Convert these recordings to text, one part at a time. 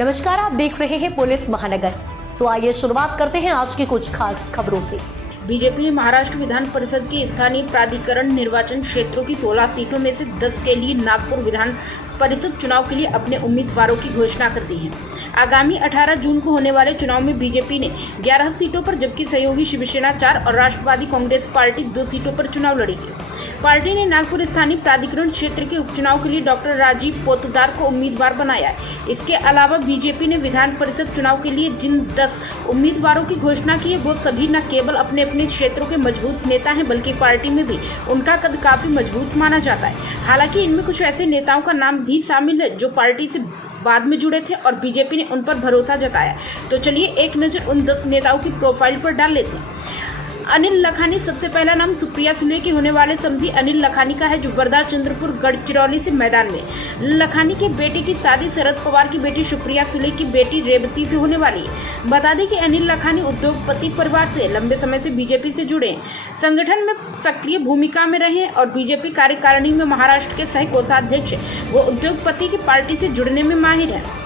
नमस्कार, आप देख रहे हैं पुलिस महानगर। तो आइए शुरुआत करते हैं आज की कुछ खास खबरों से। बीजेपी ने महाराष्ट्र विधान परिषद की स्थानीय प्राधिकरण निर्वाचन क्षेत्रों की 16 सीटों में से 10 के लिए नागपुर विधान परिषद चुनाव के लिए अपने उम्मीदवारों की घोषणा कर दी है। आगामी 18 जून को होने वाले चुनाव में बीजेपी ने 11 सीटों पर, जबकि सहयोगी शिवसेना 4 और राष्ट्रवादी कांग्रेस पार्टी 2 सीटों पर चुनाव लड़ेगी। पार्टी ने नागपुर स्थानीय प्राधिकरण क्षेत्र के उपचुनाव के लिए डॉक्टर राजीव पोतदार को उम्मीदवार बनाया है। इसके अलावा बीजेपी ने विधान परिषद चुनाव के लिए जिन 10 उम्मीदवारों की घोषणा की है, वो सभी न केवल अपने अपने क्षेत्रों के मजबूत नेता हैं, बल्कि पार्टी में भी उनका कद काफी मजबूत माना जाता है। हालांकि इनमें कुछ ऐसे नेताओं का नाम भी शामिल है जो पार्टी से बाद में जुड़े थे और बीजेपी ने उन पर भरोसा जताया। तो चलिए एक नजर उन 10 नेताओं की प्रोफाइल पर डाल लेते हैं। अनिल लखानी सबसे पहला नाम सुप्रिया सुले के होने वाले समधी अनिल लखानी का है, जो वर्धा चंद्रपुर गढ़चिरौली से मैदान में। लखानी के बेटे की शादी शरद पवार की बेटी सुप्रिया सुले की बेटी रेवती से होने वाली है। बता दें कि अनिल लखानी उद्योगपति परिवार से लंबे समय से बीजेपी से जुड़े हैं, संगठन में सक्रिय भूमिका में रहे और बीजेपी कार्यकारिणी में महाराष्ट्र के सह कोषाध्यक्ष। वो उद्योगपति की पार्टी से जुड़ने में माहिर है।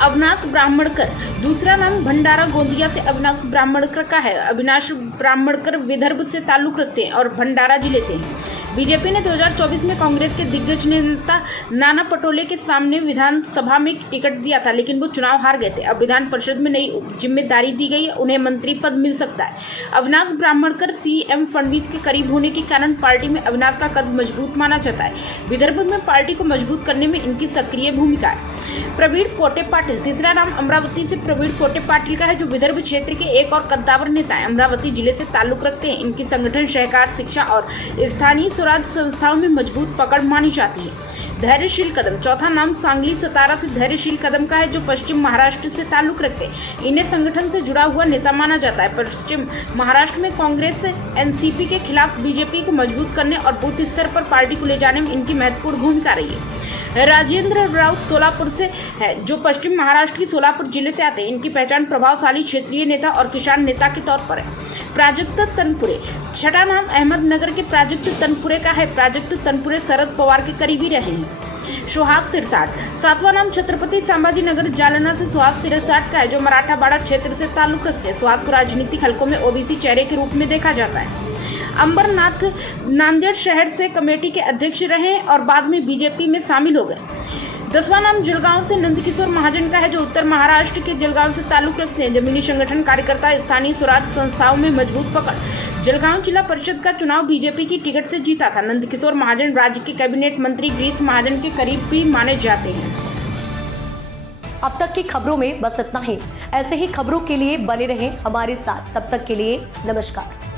अविनाश ब्राह्मणकर दूसरा नाम भंडारा गोंदिया से अविनाश ब्राह्मणकर का है। अविनाश ब्राह्मणकर विदर्भ से ताल्लुक रखते हैं और भंडारा जिले से हैं। बीजेपी ने 2024 में कांग्रेस के दिग्गज नेता नाना पटोले के सामने विधानसभा में टिकट दिया था, लेकिन वो चुनाव हार गए थे। अब विधान परिषद में नई जिम्मेदारी दी गई है, उन्हें मंत्री पद मिल सकता है। अविनाश ब्राह्मणकर सीएम फडणवीस के करीब होने के कारण पार्टी में अविनाश का कद मजबूत माना जाता है। विदर्भ में पार्टी को मजबूत करने में इनकी सक्रिय भूमिका है। प्रवीण पोटे पाटिल तीसरा नाम अमरावती से प्रवीण पोटे पाटिल का है, जो विदर्भ क्षेत्र के एक और कद्दावर नेता है। अमरावती जिले से ताल्लुक रखते हैं। इनकी संगठन, सहकार, शिक्षा और स्थानीय स्वराज संस्थाओं में मजबूत पकड़ मानी जाती है। धैर्यशील कदम चौथा नाम सांगली सतारा से धैर्यशील कदम का है, जो पश्चिम महाराष्ट्र से ताल्लुक रखते हैं। इन्हें संगठन से जुड़ा हुआ नेता माना जाता है। पश्चिम महाराष्ट्र में कांग्रेस एनसीपी के खिलाफ बीजेपी को मजबूत करने और बूथ स्तर पर पार्टी को ले जाने में इनकी महत्वपूर्ण भूमिका रही है। राजेंद्र राउत सोलापुर से है, जो पश्चिम महाराष्ट्र की सोलापुर जिले से आते हैं। इनकी पहचान प्रभावशाली क्षेत्रीय नेता और किसान नेता के तौर पर है। प्राजक्त तनपुरे छठा नाम अहमदनगर के प्राजक्त तनपुरे का है। प्राजक्त तनपुरे शरद पवार के करीबी रहे हैं। सुहास सिरसाट सातवां नाम छत्रपति संभाजी नगर जालना से सुहास सिरसाट का है, जो मराठावाड़ा क्षेत्र से ताल्लुक रखते हैं। सुहास को राजनीतिक हलकों में ओबीसी चेहरे के रूप में देखा जाता है। अंबरनाथ नांदेड़ शहर से कमेटी के अध्यक्ष रहे और बाद में बीजेपी में शामिल हो गए। 10वां नाम जलगांव से नंदकिशोर महाजन का है, जो उत्तर महाराष्ट्र के जलगांव से ताल्लुक रखते हैं। जमीनी संगठन, कार्यकर्ता, स्थानीय स्वराज संस्थाओं में मजबूत पकड़। जलगांव जिला परिषद का चुनाव बीजेपी की टिकट से जीता था। नंदकिशोर महाजन राज्य के कैबिनेट मंत्री गिरीश महाजन के करीब भी माने जाते हैं। अब तक की खबरों में बस इतना ही। ऐसे ही खबरों के लिए बने रहें हमारे साथ। तब तक के लिए नमस्कार।